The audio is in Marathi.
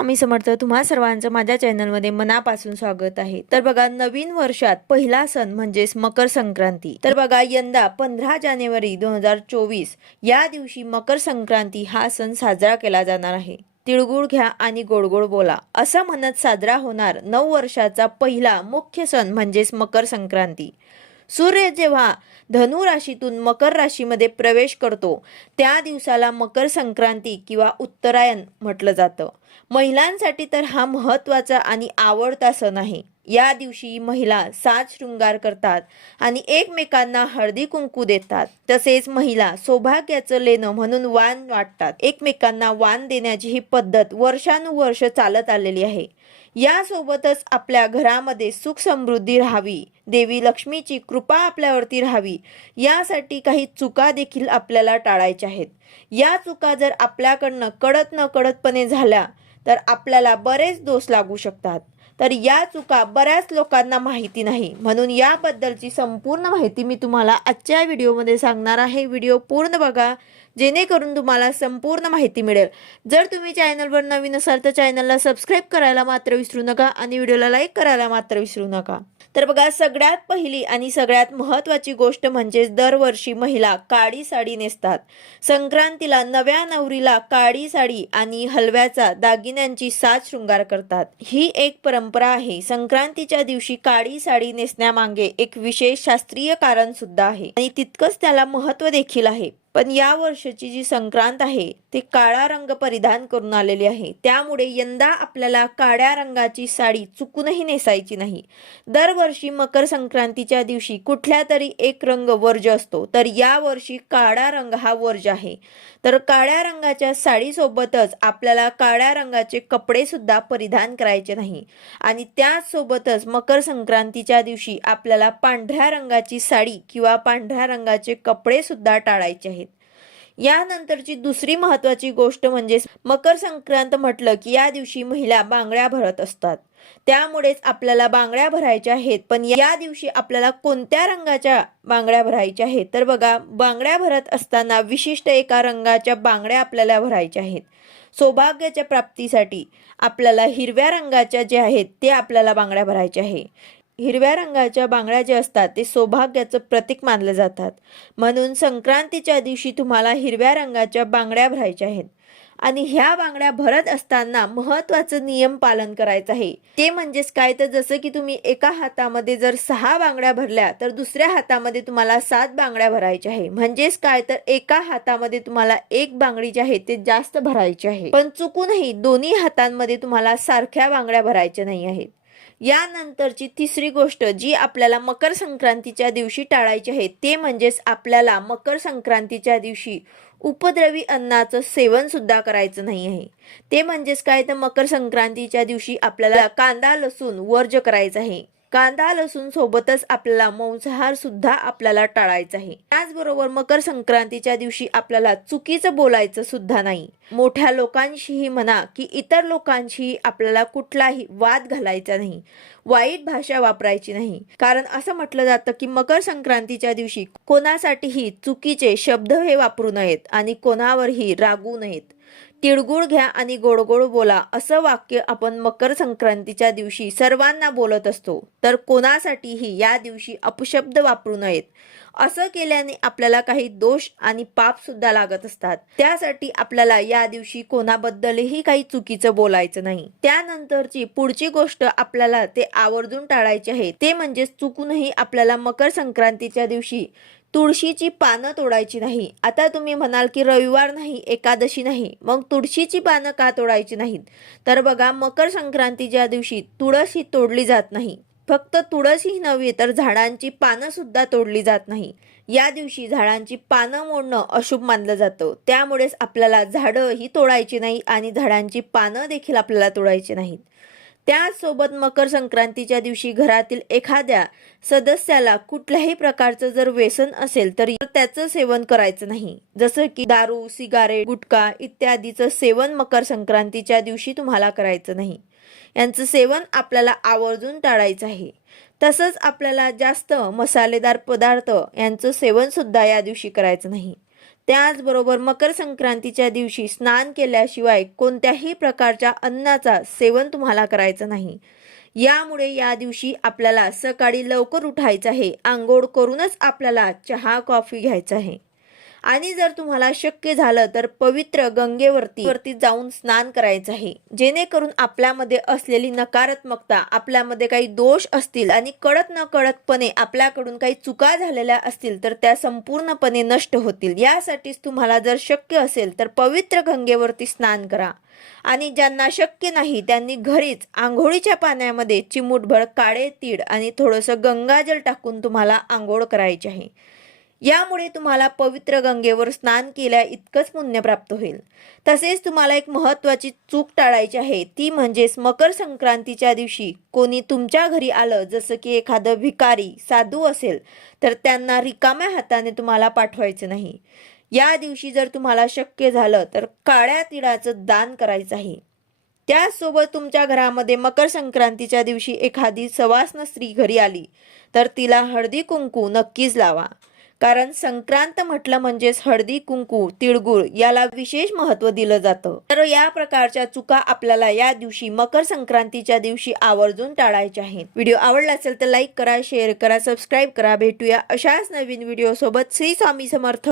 स्वामी समर्थ तुम्हा सर्वांचं माझ्या चॅनलमध्ये मनापासून स्वागत आहे. तर बघा नवीन वर्षात पहिला सण म्हणजेच मकर संक्रांती. तर बघा यंदा पंधरा जानेवारी दोन हजार चोवीस या दिवशी मकर संक्रांती हा सण साजरा केला जाणार आहे. तिळगुळ घ्या आणि गोडगोड बोला. असं म्हणत साजरा होणार नऊ वर्षाचा पहिला मुख्य सण म्हणजेच मकर संक्रांती. सूर्य जेव्हा धनु राशीतून मकर राशीमध्ये प्रवेश करतो त्या दिवसाला मकर संक्रांती किंवा उत्तरायण म्हटलं जातं. महिलांसाठी तर हा महत्त्वाचा आणि आवडता सण आहे. या दिवशी महिला साज शृंगार करतात आणि एकमेकांना हळदी कुंकू देतात. तसेच महिला सौभाग्याचं लेणं म्हणून वाण वाटतात. एकमेकांना वाण देण्याची ही पद्धत वर्षानुवर्ष चालत आलेली आहे. यासोबतच आपल्या घरामध्ये सुख समृद्धी राहावी देवी लक्ष्मीची कृपा आपल्यावरती राहावी यासाठी काही चुका देखील आपल्याला टाळायच्या आहेत. या चुका जर आपल्याकडनं कडत न कडतपणे झाल्या तर आपल्याला बरेच दोष लागू शकतात. तर या चुका बऱ्याच लोकांना माहिती नाही. म्हणून याबद्दलची संपूर्ण माहिती मी तुम्हाला आजच्या व्हिडिओमध्ये सांगणार आहे. व्हिडिओ पूर्ण बघा. जेणेकरून तुम्हाला संपूर्ण माहिती मिळेल. जर तुम्ही चॅनलवर नवीन असाल तर चॅनलला सबस्क्राईब करायला मात्र विसरू नका आणि व्हिडिओला लाईक करायला मात्र विसरू नका. तर बघा सगळ्यात पहिली आणि सगळ्यात महत्त्वाची गोष्ट म्हणजेच दरवर्षी महिला काळी साडी नेसतात. संक्रांतीला नव्या नवरीला काळी साडी आणि हलव्याचा दागिन्यांची साज शृंगार करतात. ही एक परंपरा आहे. संक्रांतीच्या दिवशी काळी साडी नेसण्यामागे एक विशेष शास्त्रीय कारण सुद्धा आहे आणि तितकंच त्याला महत्त्व देखील आहे. पण या वर्षाची जी संक्रांत आहे ती काळा रंग परिधान करून आलेली आहे. त्यामुळे यंदा आपल्याला काळ्या रंगाची साडी चुकूनही नेसायची नाही. दरवर्षी मकर संक्रांतीच्या दिवशी कुठल्या तरी एक रंग वर्ज असतो तर या वर्षी काळा रंग हा वर्ज आहे. तर काळ्या रंगाच्या साडीसोबतच आपल्याला काळ्या रंगाचे कपडे सुद्धा परिधान करायचे नाही. आणि त्याचसोबतच मकर संक्रांतीच्या दिवशी आपल्याला पांढऱ्या रंगाची साडी किंवा पांढऱ्या रंगाचे कपडे सुद्धा टाळायचे आहेत. यानंतरची दुसरी महत्वाची गोष्ट म्हणजे मकर संक्रांत म्हटलं की या दिवशी महिला बांगड्या भरत असतात. त्यामुळेच आपल्याला बांगड्या भरायच्या आहेत पण या दिवशी आपल्याला कोणत्या रंगाच्या बांगड्या भरायच्या आहेत? तर बघा बांगड्या भरत असताना विशिष्ट एका रंगाच्या बांगड्या आपल्याला भरायच्या आहेत. सौभाग्याच्या प्राप्तीसाठी आपल्याला हिरव्या रंगाच्या जे आहेत ते आपल्याला बांगड्या भरायच्या आहे. हिरव्या रंगाच्या बांगड्या ज्या असतात ते सौभाग्याचं प्रतीक मानले जातात. म्हणून संक्रांतीच्या दिवशी तुम्हाला हिरव्या रंगाच्या बांगड्या भरायच्या आहेत. आणि ह्या बांगड्या भरत असताना महत्त्वाचं नियम पालन करायचं आहे. ते म्हणजेच काय? तर जसं की तुम्ही एका हातामध्ये जर सहा बांगड्या भरल्या तर दुसऱ्या हातामध्ये तुम्हाला सात बांगड्या भरायच्या आहे म्हणजेच काय? तर एका हातामध्ये तुम्हाला एक बांगडी जी आहे ते जास्त भरायची आहे. पण चुकूनही दोन्ही हातांमध्ये तुम्हाला सारख्या बांगड्या भरायच्या नाही आहेत. यानंतरची तिसरी गोष्ट जी आपल्याला मकर संक्रांतीच्या दिवशी टाळायची आहे ते म्हणजेच आपल्याला मकर संक्रांतीच्या दिवशी उपद्रवी अन्नाचं सेवन सुद्धा करायचं नाही आहे. ते म्हणजेच काय? तर मकर संक्रांतीच्या दिवशी आपल्याला कांदा लसूण वर्ज करायचं आहे. कांदा लसूण सोबतच आपल्याला मांसाहार सुद्धा आपल्याला टाळायचा आहे. त्याचबरोबर मकर संक्रांतीच्या दिवशी आपल्याला चुकीचं बोलायचं सुद्धा नाही. मोठ्या लोकांशीही म्हणा की इतर लोकांशीही आपल्याला कुठलाही वाद घालायचा नाही. वाईट भाषा वापरायची नाही. कारण असं म्हटलं जातं की मकर संक्रांतीच्या दिवशी कोणासाठीही चुकीचे शब्द हे वापरू नयेत आणि कोणावरही रागू नयेत. तिळगुळ घ्या आणि गोडगोड बोला असं वाक्य आपण मकर संक्रांतीच्या दिवशी सर्वांना बोलत असतो. तर कोणासाठीही या दिवशी अपशब्द वापरू नयेत. असं केल्याने आपल्याला काही दोष आणि पाप सुद्धा लागत असतात. त्यासाठी आपल्याला या दिवशी कोणाबद्दलही काही चुकीचं बोलायचं नाही. त्यानंतरची पुढची गोष्ट आपल्याला ते आवर्जून टाळायची आहे. ते म्हणजे चुकूनही आपल्याला मकर संक्रांतीच्या दिवशी तुळशीची पानं तोडायची नाही. आता तुम्ही म्हणाल की रविवार नाही एकादशी नाही. मग तुळशीची पानं का तोडायची नाहीत? तर बघा मकर संक्रांतीच्या दिवशी तुळस ही तोडली जात नाही. फक्त तुळस ही नव्हे तर झाडांची पानं सुद्धा तोडली जात नाही. या दिवशी झाडांची पानं मोडणं अशुभ मानलं जातं. त्यामुळेच आपल्याला झाडं ही तोडायची नाही आणि झाडांची पानं देखील आपल्याला तोडायची नाहीत. त्यासोबत मकर संक्रांतीच्या दिवशी घरातील एखाद्या सदस्याला कुठल्याही प्रकारचं जर व्यसन असेल तर त्याचं सेवन करायचं नाही. जसं की दारू सिगारेट गुटखा इत्यादीचं सेवन मकर संक्रांतीच्या दिवशी तुम्हाला करायचं नाही. यांचं सेवन आपल्याला आवर्जून टाळायचं आहे. तसंच आपल्याला जास्त मसालेदार पदार्थ यांचं सेवन सुद्धा या दिवशी करायचं नाही. त्याचबरोबर मकर संक्रांतीच्या दिवशी स्नान केल्याशिवाय कोणत्याही प्रकारच्या अन्नाचा सेवन तुम्हाला करायचं नाही. यामुळे या दिवशी आपल्याला सकाळी लवकर उठायचं आहे. आंघोळ करूनच आपल्याला चहा कॉफी घ्यायचा आहे. आणि जर तुम्हाला शक्य झालं तर पवित्र गंगेवरती वरती जाऊन स्नान करायचं आहे. जेणेकरून आपल्यामध्ये असलेली नकारात्मकता आपल्यामध्ये काही दोष असतील आणि कळत न कळतपणे आपल्याकडून काही चुका झालेल्या असतील तर त्या संपूर्णपणे नष्ट होतील. यासाठीच तुम्हाला जर शक्य असेल तर पवित्र गंगेवरती स्नान करा. आणि ज्यांना शक्य नाही त्यांनी घरीच आंघोळीच्या पाण्यामध्ये चिमूटभर काळे तीळ आणि थोडंसं गंगाजल टाकून तुम्हाला आंघोळ करायची आहे. यामुळे तुम्हाला पवित्र गंगेवर स्नान केल्या इतकंच पुण्य प्राप्त होईल. तसेच तुम्हाला एक महत्त्वाची चूक टाळायची आहे. ती म्हणजेच मकर संक्रांतीच्या दिवशी कोणी तुमच्या घरी आलं जसं की एखादं भिकारी साधू असेल तर त्यांना रिकाम्या हाताने तुम्हाला पाठवायचं नाही. या दिवशी जर तुम्हाला शक्य झालं तर काळ्या तिळाचं दान करायचं आहे. त्याचसोबत तुमच्या घरामध्ये मकर संक्रांतीच्या दिवशी एखादी सवासनं स्त्री घरी आली तर तिला हळदी कुंकू नक्कीच लावा. कारण संक्रांत म्हटलं म्हणजेच हळदी कुंकू तिळगुळ याला विशेष महत्त्व दिलं जातं. तर या प्रकारच्या चुका आपल्याला या दिवशी मकर संक्रांतीच्या दिवशी आवर्जून टाळायच्या आहेत. व्हिडिओ आवडला असेल तर लाईक करा शेअर करा सबस्क्राईब करा. भेटूया अशाच नवीन व्हिडिओ सोबत श्री स्वामी समर्थ.